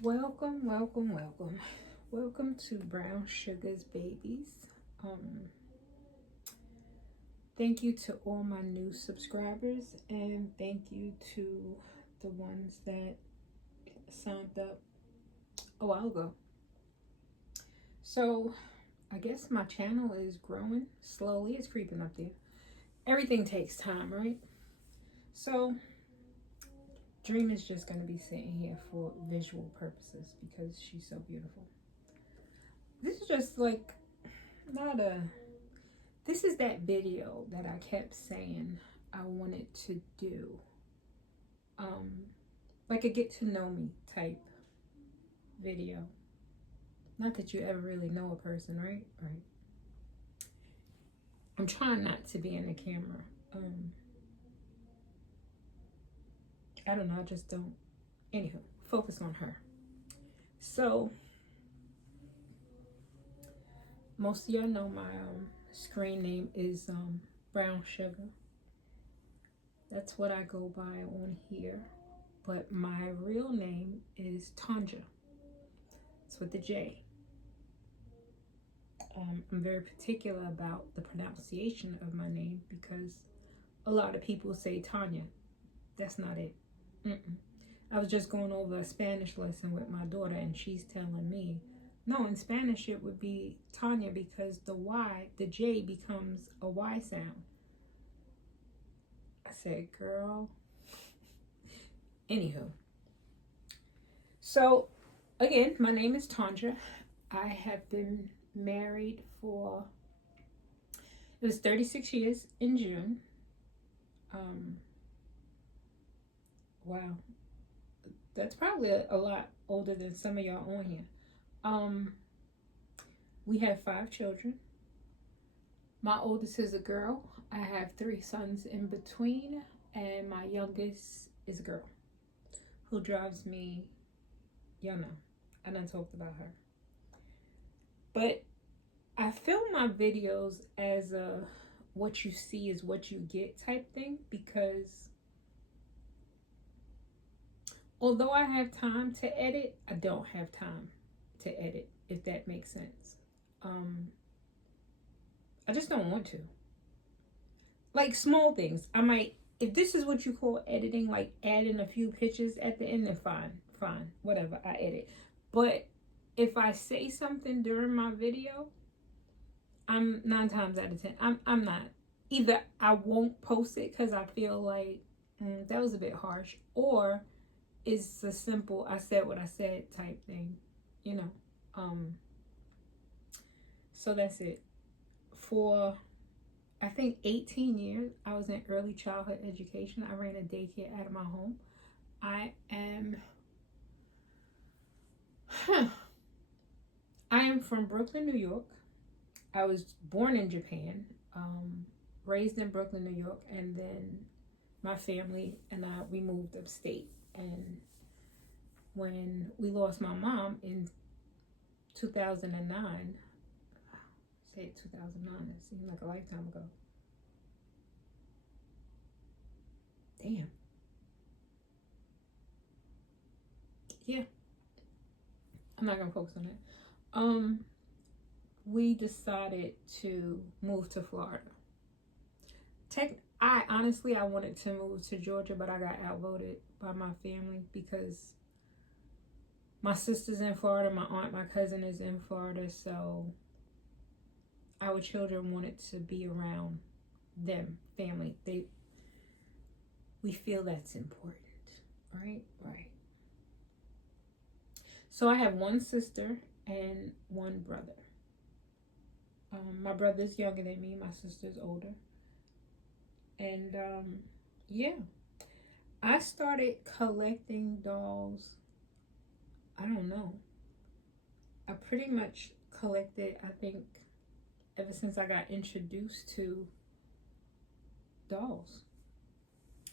Welcome, welcome, welcome. Welcome to Brown Sugar's Babies. Um, Thank you to all my new subscribers and thank you to the ones that signed up a while ago. So, I guess my channel is growing slowly, it's creeping up there. Everything takes time, right? So, Dream is just going to be sitting here for visual purposes because she's so beautiful. This is just like not a this is that video that I kept saying I wanted to do. Um, like a get to know me type video. Not that you ever really know a person, right? Right. I'm trying not to be in the camera. I don't know, I just don't. Anywho, focus on her. So, most of y'all know my screen name is Brown Sugar. That's what I go by on here. But my real name is Tanja. It's with the J. I'm very particular about the pronunciation of my name because a lot of people say Tanya. That's not it. I was just going over a Spanish lesson with my daughter and she's telling me, no, in Spanish it would be Tanya because the J becomes a Y sound. I said, girl. Anywho. So, again, my name is Tanja. I have been married for, it was 36 years in June. Wow. That's probably a lot older than some of y'all on here. We have 5 children. My oldest is a girl. I have 3 sons in between, and my youngest is a girl who drives me, y'all know, I done talked about her. But I film my videos as a what you see is what you get type thing because although I have time to edit, I don't have time to edit, if that makes sense. I just don't want to. Like small things. I might, if this is what you call editing, like adding a few pictures at the end, then fine, whatever, I edit. But if I say something during my video, I'm 9 times out of 10, I'm not. Either I won't post it because I feel like that was a bit harsh, or it's a simple I said what I said type thing, you know. So that's it. For I think 18 years I was in early childhood education. I ran a daycare out of my home. I am from Brooklyn, New York. I was born in Japan, raised in Brooklyn, New York, and then my family and we moved upstate. And when we lost my mom in 2009, say 2009, it seemed like a lifetime ago. Damn. Yeah. I'm not gonna focus on that. We decided to move to Florida. I honestly wanted to move to Georgia, but I got outvoted by my family because my sister's in Florida, my aunt, my cousin is in Florida, so our children wanted to be around them, family. We feel that's important, right? Right. So I have 1 sister and 1 brother. My brother's younger than me, my sister's older. And yeah, I started collecting dolls, I don't know. I pretty much collected, I think, ever since I got introduced to dolls.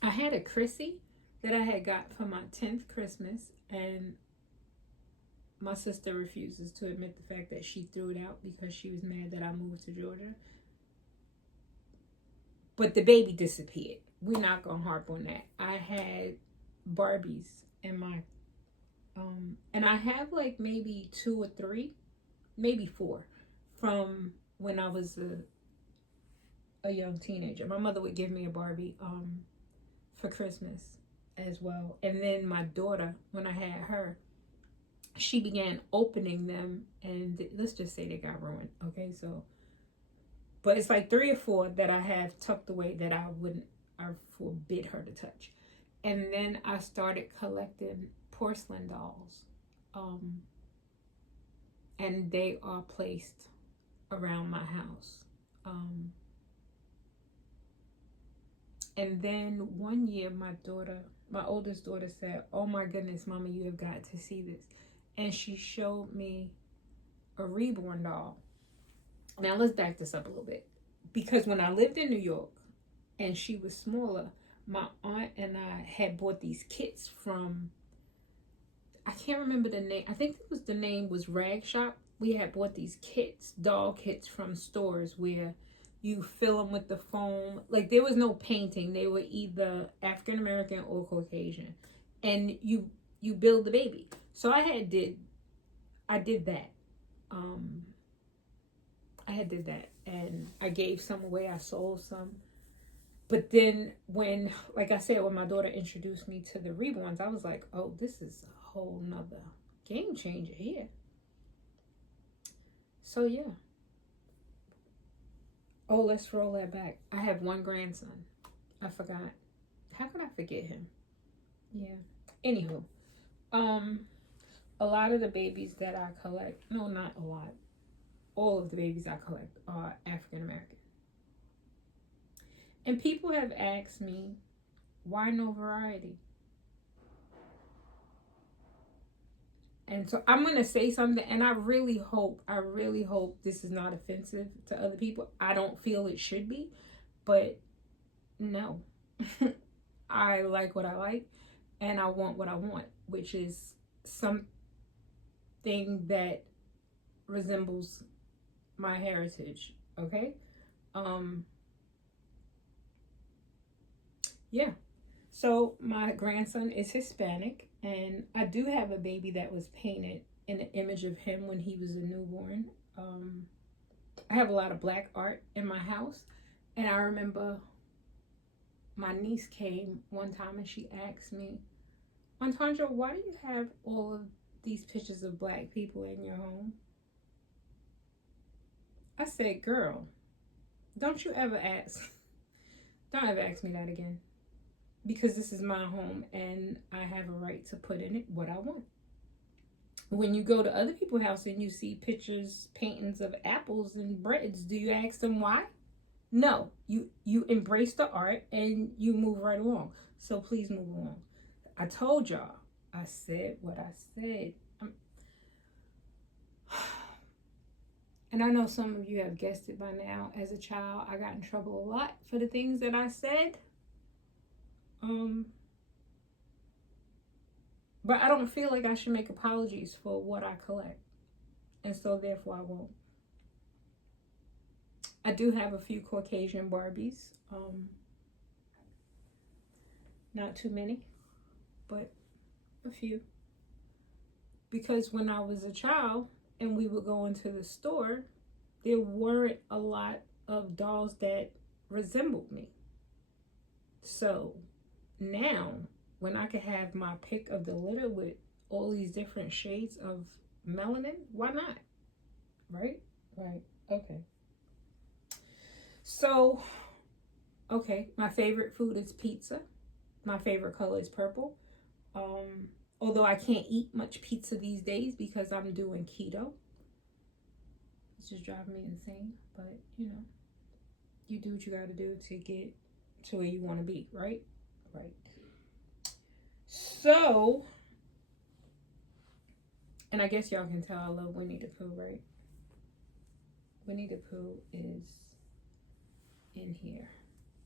I had a Chrissy that I had got for my 10th Christmas, and my sister refuses to admit the fact that she threw it out because she was mad that I moved to Georgia. But the baby disappeared. We're not gonna harp on that. I had Barbies in my And I have like maybe 2 or 3, maybe 4 from when I was a young teenager. My mother would give me a Barbie for Christmas as well. And then my daughter, when I had her, she began opening them, and let's just say they got ruined. Okay, so, but it's like 3 or 4 that I have tucked away that I forbid her to touch. And then I started collecting porcelain dolls. And they are placed around my house. And then one year, my oldest daughter said, "Oh my goodness, Mama, you have got to see this." And she showed me a reborn doll. Now let's back this up a little bit. Because when I lived in New York and she was smaller, my aunt and I had bought these kits from, I can't remember the name. I think the name was Rag Shop. We had bought these kits, doll kits from stores where you fill them with the foam. Like there was no painting. They were either African American or Caucasian. And you build the baby. So I did that. I did that, and I gave some away. I sold some. But then when, like I said, when my daughter introduced me to the reborns, I was like, oh, this is a whole nother game changer here. So yeah. Oh, let's roll that back. I have one grandson. I forgot. How could I forget him? Yeah. Anywho, a lot of the babies that I collect, no, not a lot, all of the babies I collect are African American. And people have asked me, why no variety? And so I'm going to say something, and I really hope this is not offensive to other people. I don't feel it should be, but no. I like what I like, and I want what I want, which is something that resembles my heritage, okay? Yeah. So my grandson is Hispanic, and I do have a baby that was painted in the image of him when he was a newborn. I have a lot of black art in my house, and I remember my niece came one time and she asked me, "Antandra, why do you have all of these pictures of black people in your home?" I said, "Girl, don't ever ask me that again. Because this is my home and I have a right to put in it what I want." When you go to other people's house and you see pictures, paintings of apples and breads, do you ask them why? No. You embrace the art and you move right along. So please move along. I told y'all. I said what I said. And I know some of you have guessed it by now. As a child, I got in trouble a lot for the things that I said. But I don't feel like I should make apologies for what I collect. And so therefore I won't. I do have a few Caucasian Barbies. Not too many, but a few. Because when I was a child and we would go into the store, there weren't a lot of dolls that resembled me. So now, when I could have my pick of the litter with all these different shades of melanin, why not? Right? Right. Okay. So, okay, my favorite food is pizza. My favorite color is purple. Although I can't eat much pizza these days because I'm doing keto. It's just driving me insane. But, you do what you got to do to get to where you want to be, right? Right. So, and I guess y'all can tell I love Winnie the Pooh, right? Winnie the Pooh is in here.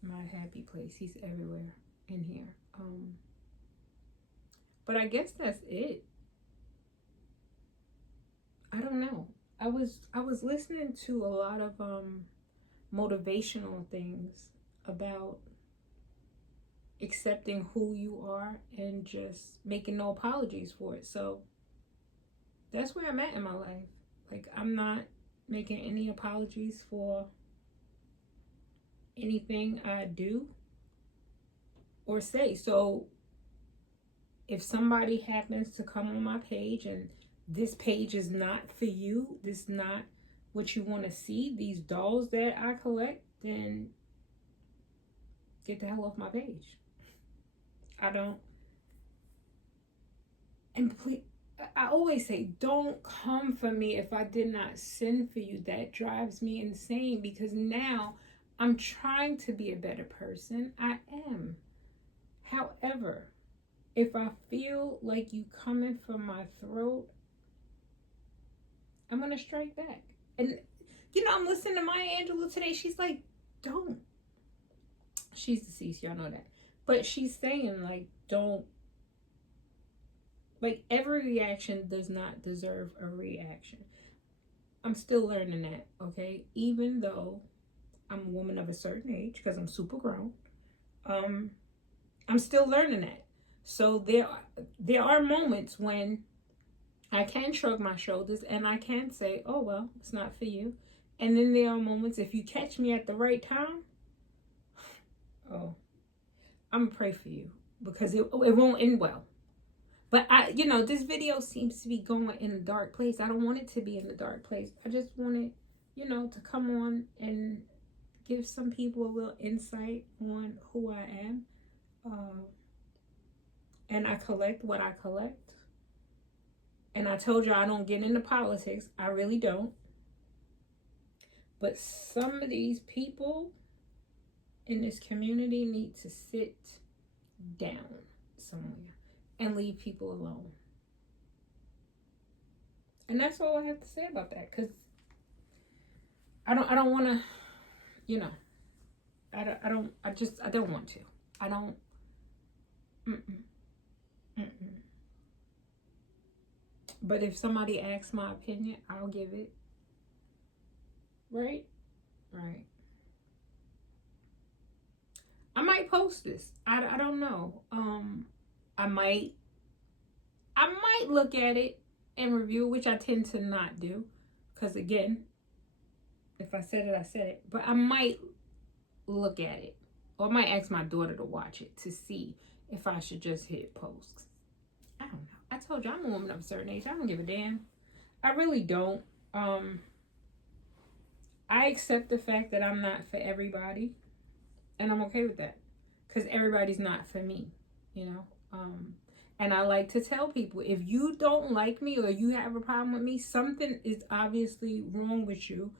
My happy place. He's everywhere in here. But I guess that's it. I don't know. I was listening to a lot of motivational things about accepting who you are and just making no apologies for it. So that's where I'm at in my life. Like, I'm not making any apologies for anything I do or say. So if somebody happens to come on my page and this page is not for you, this is not what you want to see, these dolls that I collect, then get the hell off my page. I don't. And please, I always say, don't come for me if I did not send for you. That drives me insane, because now I'm trying to be a better person. I am. However, if I feel like you coming for my throat, I'm going to strike back. And, you know, I'm listening to Maya Angelou today. She's like, don't. She's deceased. Y'all know that. But she's saying, like, don't. Like, every reaction does not deserve a reaction. I'm still learning that, okay? Even though I'm a woman of a certain age, because I'm super grown, I'm still learning that. So there are moments when I can shrug my shoulders and I can say, oh, well, it's not for you. And then there are moments, if you catch me at the right time, oh, I'm going to pray for you, because it won't end well. But this video seems to be going in a dark place. I don't want it to be in a dark place. I just want it, to come on and give some people a little insight on who I am. And I collect what I collect. And I told you I don't get into politics. I really don't. But some of these people in this community need to sit down somewhere and leave people alone. And that's all I have to say about that, because I don't want to, I don't want to. I don't. But if somebody asks my opinion, I'll give it. Right? Right. I might post this. I don't know. I might look at it and review, which I tend to not do, because again, if I said it, I said it. But I might look at it, or I might ask my daughter to watch it to see if I should just hit post. I don't know. I told you I'm a woman of a certain age. I don't give a damn. I really don't. I accept the fact that I'm not for everybody, and I'm okay with that, because everybody's not for me, and I like to tell people, if you don't like me or you have a problem with me, something is obviously wrong with you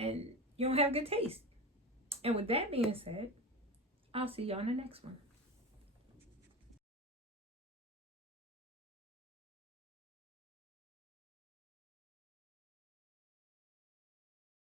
and you don't have good taste. And with that being said, I'll see y'all in the next one.